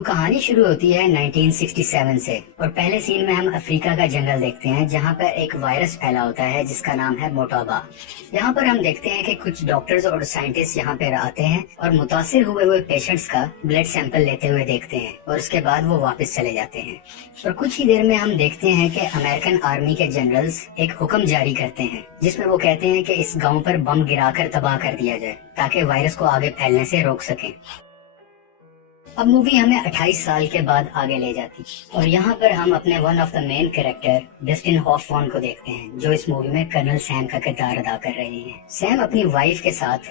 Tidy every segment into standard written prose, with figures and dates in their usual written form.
कहानी शुरू होती है 1967 से और पहले सीन में हम अफ्रीका का जंगल देखते हैं जहां पर एक वायरस फैला होता है जिसका नाम है मोटाबा। यहाँ पर हम देखते हैं कि कुछ डॉक्टर्स और साइंटिस्ट यहाँ पर आते हैं और मुतासिर हुए पेशेंट्स का ब्लड सैंपल लेते हुए देखते हैं और उसके बाद वो वापस चले जाते हैं। और कुछ ही देर में हम देखते हैं कि अमेरिकन आर्मी के जनरल्स एक हुक्म जारी करते हैं जिसमें वो कहते हैं कि इस गाँव पर बम गिराकर तबाह कर दिया जाए ताकि वायरस को आगे फैलने से रोक सकें। अब मूवी हमें 28 साल के बाद आगे ले जाती और यहाँ पर हम अपने one of the main character Dustin Hoffman को देखते हैं जो इस मूवी में कर्नल सैम का किरदार अदा कर रहे हैं। सैम अपनी वाइफ के साथ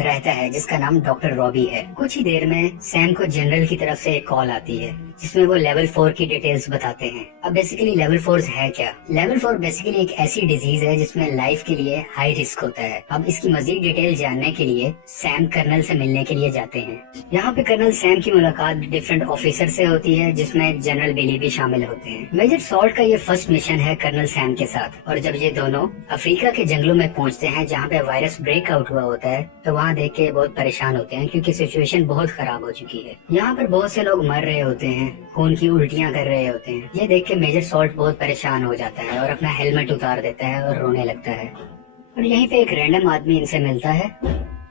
रहता है जिसका नाम डॉक्टर रॉबी है। कुछ ही देर में सैम को जनरल की तरफ से एक कॉल आती है जिसमें वो लेवल 4 की डिटेल्स बताते हैं। अब बेसिकली लेवल 4 है क्या? लेवल 4 बेसिकली एक ऐसी डिजीज है जिसमें लाइफ के लिए हाई रिस्क होता है। अब इसकी मजीद डिटेल जानने के लिए सैम कर्नल से मिलने के लिए जाते हैं। यहाँ पे कर्नल सैम की मुलाकात डिफरेंट ऑफिसर से होती है जिसमें जनरल बिली भी शामिल होते हैं। मेजर सॉल्ट का ये फर्स्ट मिशन है कर्नल सैम के साथ और जब ये दोनों अफ्रीका के जंगलों में पहुँचते हैं जहाँ पे वायरस ब्रेक आउट हुआ होता है तो वहाँ देख के बहुत परेशान होते हैं क्योंकि सिचुएशन बहुत खराब हो चुकी है। यहाँ पर बहुत से लोग मर रहे होते हैं, खून की उल्टियाँ कर रहे होते हैं। ये देख के मेजर सॉल्ट बहुत परेशान हो जाता है और अपना हेलमेट उतार देता है और रोने लगता है। और यहीं पे एक रैंडम आदमी इनसे मिलता है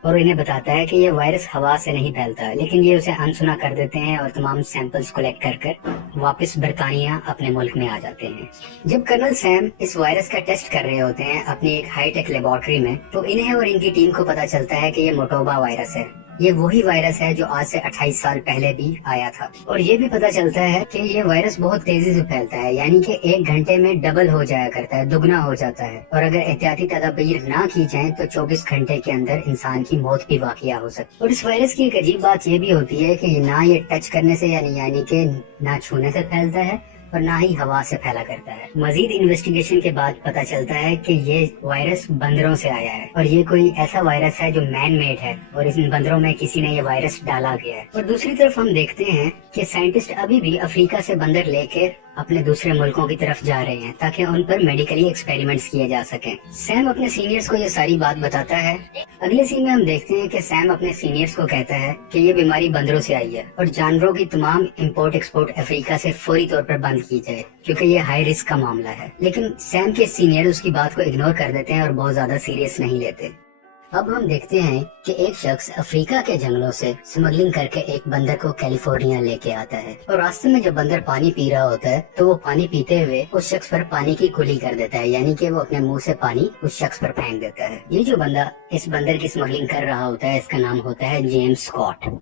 और इन्हें बताता है कि ये वायरस हवा से नहीं फैलता, लेकिन ये उसे अनसुना कर देते हैं और तमाम सैंपल्स कलेक्ट कर वापस बरतानिया अपने मुल्क में आ जाते हैं। जब कर्नल सैम इस वायरस का टेस्ट कर रहे होते हैं अपनी एक हाईटेक लेबोरेटरी में तो इन्हें और इनकी टीम को पता चलता है कि ये मोटोबा वायरस है। ये वही वायरस है जो आज से 28 साल पहले भी आया था। और ये भी पता चलता है कि ये वायरस बहुत तेजी से फैलता है, यानी कि 1 घंटे में डबल हो जाया करता है, दुगना हो जाता है। और अगर एहतियाती तदाबीर ना की जाए तो 24 घंटे के अंदर इंसान की मौत भी वाक़िया हो सकती है। और इस वायरस की एक अजीब बात ये भी होती है कि ना ये टच करने से यानी कि ना छूने से फैलता है और ना ही हवा से फैला करता है। मजीद इन्वेस्टिगेशन के बाद पता चलता है कि ये वायरस बंदरों से आया है और ये कोई ऐसा वायरस है जो मैन मेड है और इन बंदरों में किसी ने ये वायरस डाला गया है। और दूसरी तरफ हम देखते हैं कि साइंटिस्ट अभी भी अफ्रीका से बंदर लेकर अपने दूसरे मुल्कों की तरफ जा रहे हैं ताकि उन पर मेडिकली एक्सपेरिमेंट्स किए जा सकें। सैम अपने सीनियर्स को ये सारी बात बताता है। अगले सीन में हम देखते हैं कि सैम अपने सीनियर्स को कहता है कि ये बीमारी बंदरों से आई है और जानवरों की तमाम इंपोर्ट एक्सपोर्ट अफ्रीका से फौरी तौर पर बंद की जाए क्योंकि ये हाई रिस्क का मामला है। लेकिन सैम के सीनियर उसकी बात को इग्नोर कर देते हैं और बहुत ज्यादा सीरियस नहीं लेते। अब हम देखते हैं कि एक शख्स अफ्रीका के जंगलों से स्मगलिंग करके एक बंदर को कैलिफोर्निया लेके आता है और रास्ते में जब बंदर पानी पी रहा होता है तो वो पानी पीते हुए उस शख्स पर पानी की कुली कर देता है, यानी कि वो अपने मुंह से पानी उस शख्स पर फेंक देता है। ये जो बंदा इस बंदर की स्मगलिंग कर रहा होता है इसका नाम होता है जेम्स स्कॉट।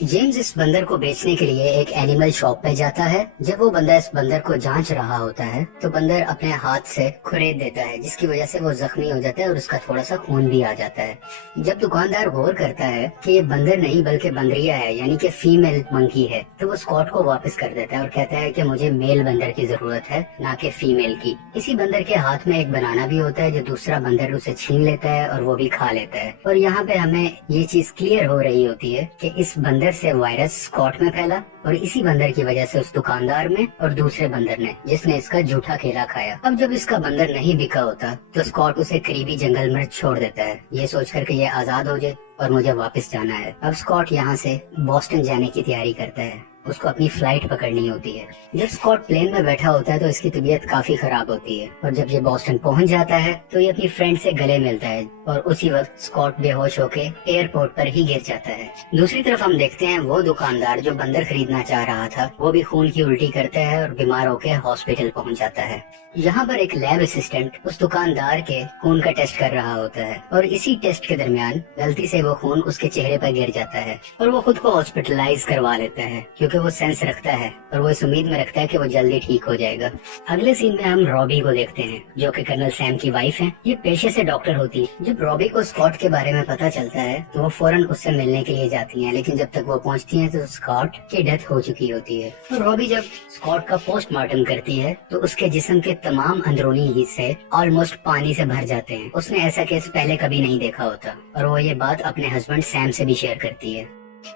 जेम्स इस बंदर को बेचने के लिए एक एनिमल शॉप पे जाता है। जब वो बंदा इस बंदर को जांच रहा होता है तो बंदर अपने हाथ से खुरेद देता है जिसकी वजह से वो जख्मी हो जाता है और उसका थोड़ा सा खून भी आ जाता है। जब दुकानदार गौर करता है कि ये बंदर नहीं बल्कि बंदरिया है, यानी कि फीमेल मंकी है, तो वो स्कॉट को वापस कर देता है और कहता है कि मुझे मेल बंदर की जरूरत है ना कि फीमेल की। इसी बंदर के हाथ में एक बनाना भी होता है जो दूसरा बंदर उसे छीन लेता है और वो भी खा लेता है। और यहाँ पे हमें ये चीज क्लियर हो रही होती है कि इस बंदर से वायरस स्कॉट में फैला और इसी बंदर की वजह से उस दुकानदार में और दूसरे बंदर ने जिसने इसका झूठा केला खाया। अब जब इसका बंदर नहीं बिका होता तो स्कॉट उसे करीबी जंगल में छोड़ देता है ये सोचकर कि ये आजाद हो जाए और मुझे वापस जाना है। अब स्कॉट यहाँ से बॉस्टन जाने की तैयारी करता है, उसको अपनी फ्लाइट पकड़नी होती है। जब स्कॉट प्लेन में बैठा होता है तो इसकी तबीयत काफी खराब होती है और जब ये बॉस्टन पहुंच जाता है तो ये अपनी फ्रेंड से गले मिलता है और उसी वक्त स्कॉट बेहोश होके एयरपोर्ट पर ही गिर जाता है। दूसरी तरफ हम देखते हैं वो दुकानदार जो बंदर खरीदना चाह रहा था वो भी खून की उल्टी करता है और बीमार होकर हॉस्पिटल पहुंच जाता है। यहाँ पर एक लैब असिस्टेंट उस दुकानदार के खून का टेस्ट कर रहा होता है और इसी टेस्ट के दरमियान गलती से वो खून उसके चेहरे पर गिर जाता है और वो खुद को हॉस्पिटलाइज करवा लेता है क्योंकि वो सेंस रखता है और वो इस उम्मीद में रखता है कि वो जल्दी ठीक हो जाएगा। अगले सीन में हम रॉबी को देखते हैं जो कि कर्नल सैम की वाइफ है। ये पेशे से डॉक्टर होती है। जब रॉबी को स्कॉट के बारे में पता चलता है तो वो फौरन उससे मिलने के लिए जाती है, लेकिन जब तक वो पहुंचती है तो स्कॉट की डेथ हो चुकी होती है। तो रॉबी जब स्कॉट का पोस्टमार्टम करती है तो उसके जिस्म के तमाम अंदरूनी हिस्से ऑलमोस्ट पानी से भर जाते हैं। उसने ऐसा केस पहले कभी नहीं देखा होता और वो ये बात अपने हस्बैंड सैम से भी शेयर करती है।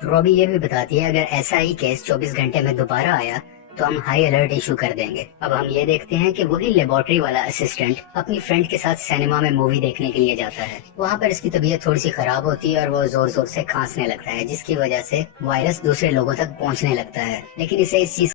रॉबी ये भी बताती है अगर ऐसा ही केस 24 घंटे में दोबारा आया तो हम हाई अलर्ट इशू कर देंगे। अब हम ये देखते हैं कि वही लेबोरेटरी वाला असिस्टेंट अपनी फ्रेंड के साथ सिनेमा में मूवी देखने के लिए जाता है। वहाँ पर इसकी तबीयत थोड़ी सी खराब होती है और वो जोर जोर से खांसने लगता है, जिसकी वजह से वायरस दूसरे लोगों तक पहुँचने लगता है। लेकिन इसे इस चीज